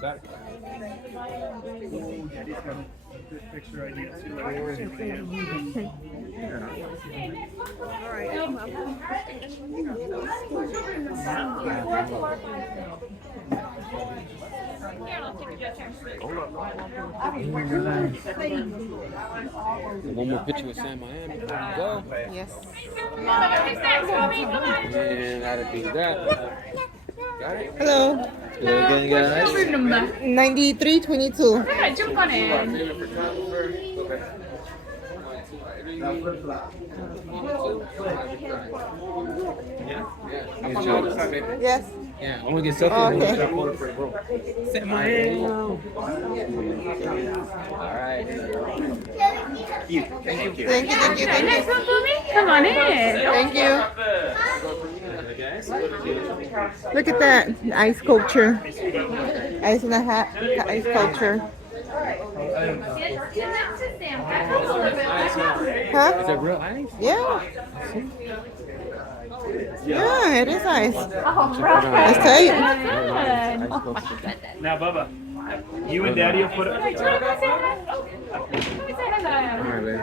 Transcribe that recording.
Back. Ooh, Daddy's got a good picture idea too. Like, One more picture with Sam Miami. Go. Yes. And that'll be that. Got it? Hello. Good, guys. 9322. Jump on in. Yes. Yeah, I'm gonna get selfie. Oh, okay. Set my head. Alright. thank you. Thank you. Next one for me? Come on in. Thank you. Look at that ice sculpture. Ice in a hat. Ice sculpture. Huh? Is that real ice? Yeah. Yeah, it is ice. Oh, right. It's tight. Now, Bubba, you and Daddy will put it. Like, do you want to go say hello? Oh, let me say hello. Alright, babe.